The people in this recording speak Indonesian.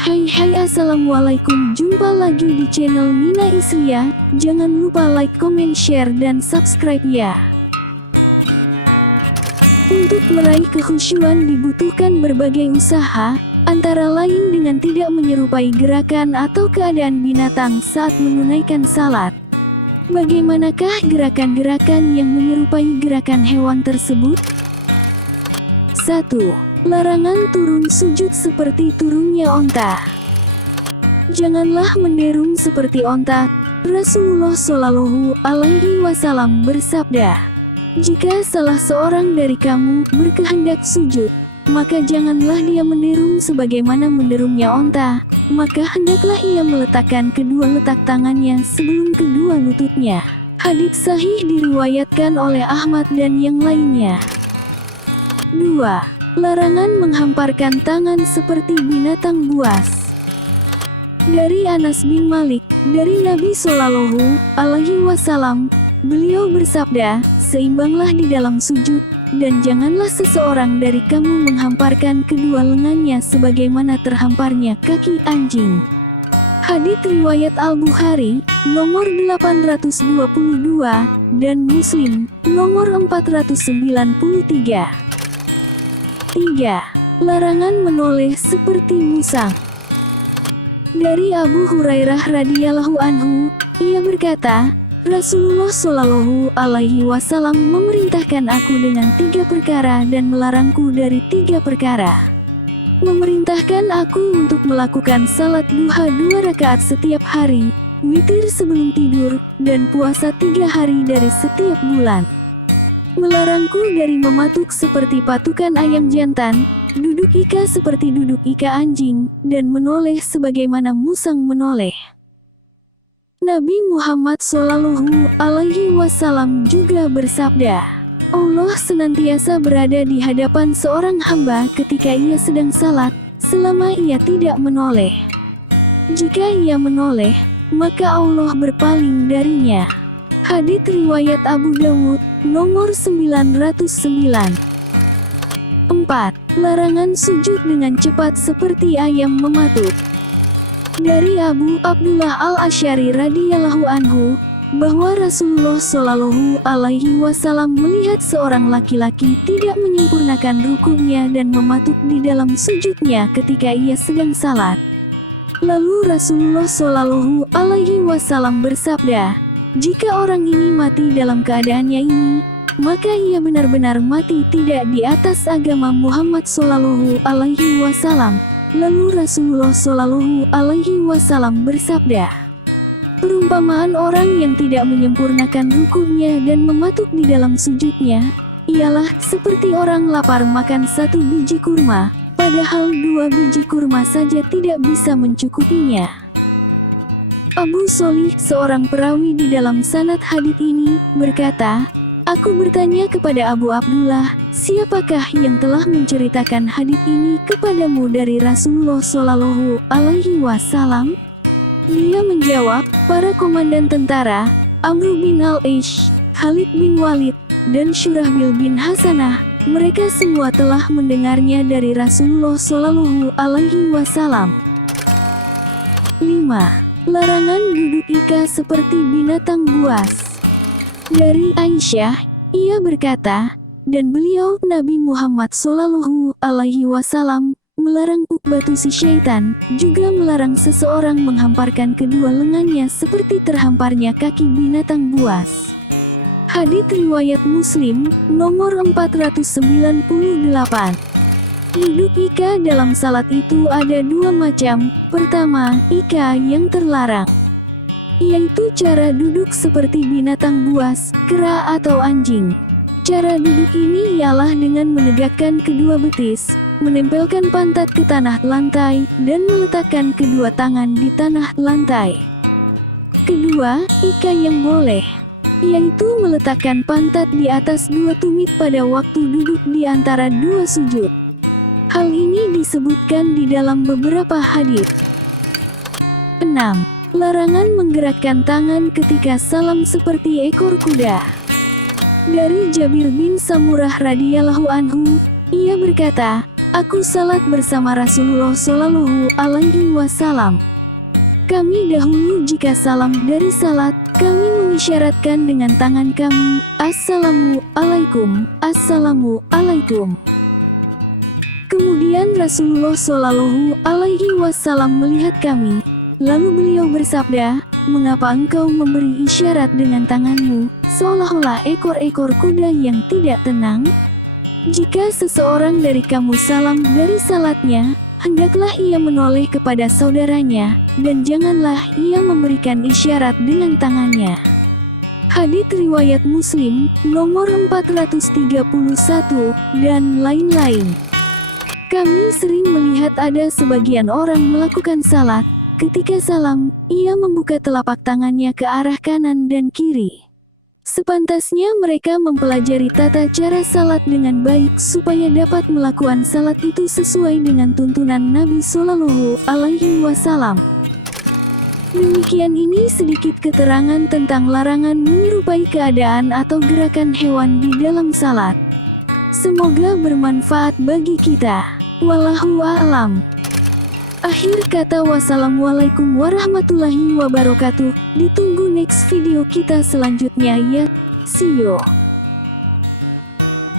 Hai assalamualaikum, jumpa lagi di channel Nina Isria. Jangan lupa like, comment, share, dan subscribe ya. Untuk meraih kekhusyuan dibutuhkan berbagai usaha, antara lain dengan tidak menyerupai gerakan atau keadaan binatang saat menunaikan salat. Bagaimanakah gerakan-gerakan yang menyerupai gerakan hewan tersebut? 1. Larangan turun sujud seperti turunnya onta. Janganlah menderung seperti onta. Rasulullah Shallallahu Alaihi Wasallam bersabda, jika salah seorang dari kamu berkehendak sujud, maka janganlah dia menderung sebagaimana menderungnya onta, maka hendaklah ia meletakkan kedua letak tangannya sebelum kedua lututnya. Hadits sahih diriwayatkan oleh Ahmad dan yang lainnya. 2. Larangan menghamparkan tangan seperti binatang buas. Dari Anas bin Malik, dari Nabi Shallallahu Alaihi Wasallam, beliau bersabda, seimbanglah di dalam sujud, dan janganlah seseorang dari kamu menghamparkan kedua lengannya sebagaimana terhamparnya kaki anjing. Hadits riwayat Al-Bukhari, nomor 822, dan Muslim, nomor 493. 3. Larangan menoleh seperti musang. Dari Abu Hurairah radhiyallahu anhu, ia berkata, Rasulullah Shallallahu Alaihi Wasallam memerintahkan aku dengan 3 perkara dan melarangku dari 3 perkara. Memerintahkan aku untuk melakukan salat duha 2 rakaat setiap hari, witir sebelum tidur, dan puasa 3 hari dari setiap bulan. Melarangku dari mematuk seperti patukan ayam jantan, duduk ika seperti duduk ika anjing, dan menoleh sebagaimana musang menoleh. Nabi Muhammad Shallallahu Alaihi Wasallam juga bersabda, Allah senantiasa berada di hadapan seorang hamba ketika ia sedang salat, selama ia tidak menoleh. Jika ia menoleh, maka Allah berpaling darinya. Hadits riwayat Abu Dawud, nomor 909. 4. Larangan sujud dengan cepat seperti ayam mematuk. Dari Abu Abdullah Al-Asy'ari radhiyallahu anhu, bahwa Rasulullah Shallallahu Alaihi Wasallam melihat seorang laki-laki tidak menyempurnakan rukuknya dan mematuk di dalam sujudnya ketika ia sedang salat. Lalu Rasulullah Shallallahu Alaihi Wasallam bersabda, jika orang ini mati dalam keadaannya ini, maka ia benar-benar mati tidak di atas agama Muhammad Shallallahu Alaihi Wasallam. Lalu Rasulullah Shallallahu Alaihi Wasallam bersabda, perumpamaan orang yang tidak menyempurnakan rukuknya dan mematuk di dalam sujudnya, ialah seperti orang lapar makan 1 biji kurma, padahal 2 biji kurma saja tidak bisa mencukupinya. Abu Sholih, seorang perawi di dalam sanad hadits ini, berkata, aku bertanya kepada Abu Abdullah, siapakah yang telah menceritakan hadits ini kepadamu dari Rasulullah Shallallahu Alaihi Wasallam? Dia menjawab, para komandan tentara, Amr bin Al-Aish, Khalid bin Walid, dan Syurahbil bin Hasanah, mereka semua telah mendengarnya dari Rasulullah Shallallahu Alaihi Wasallam. 5. Larangan duduk ika seperti binatang buas. Dari Aisyah, ia berkata, dan beliau Nabi Muhammad Shallallahu Alaihi Wasallam melarang ukbatu si syaitan, juga melarang seseorang menghamparkan kedua lengannya seperti terhamparnya kaki binatang buas. Hadits riwayat Muslim, nomor 498. Duduk ika dalam salat itu ada 2 macam. Pertama, ika yang terlarang, yaitu cara duduk seperti binatang buas, kera atau anjing. Cara duduk ini ialah dengan menegakkan kedua betis, menempelkan pantat ke tanah lantai, dan meletakkan kedua tangan di tanah lantai. Kedua, ika yang boleh, yaitu meletakkan pantat di atas 2 tumit pada waktu duduk di antara 2 sujud. Hal ini disebutkan di dalam beberapa hadits. 6. Larangan menggerakkan tangan ketika salam seperti ekor kuda. Dari Jabir bin Samurah radhiyallahu anhu, ia berkata, Aku salat bersama Rasulullah Shallallahu Alaihi Wasallam. Kami dahulu jika salam dari salat, kami mengisyaratkan dengan tangan kami, Assalamualaikum, Assalamualaikum. Kemudian Rasulullah Shallallahu Alaihi Wasallam melihat kami, lalu beliau bersabda, mengapa engkau memberi isyarat dengan tanganmu, seolah-olah ekor-ekor kuda yang tidak tenang? Jika seseorang dari kamu salam dari salatnya, hendaklah ia menoleh kepada saudaranya, dan janganlah ia memberikan isyarat dengan tangannya. Hadits riwayat Muslim, nomor 431, dan lain-lain. Kami sering melihat ada sebagian orang melakukan salat, ketika salam, ia membuka telapak tangannya ke arah kanan dan kiri. Sepantasnya mereka mempelajari tata cara salat dengan baik supaya dapat melakukan salat itu sesuai dengan tuntunan Nabi Shallallahu Alaihi Wasallam. Demikian ini sedikit keterangan tentang larangan menyerupai keadaan atau gerakan hewan di dalam salat. Semoga bermanfaat bagi kita. Wallahu a'lam. Akhir kata, wassalamualaikum warahmatullahi wabarakatuh. Ditunggu next video kita selanjutnya ya. See you.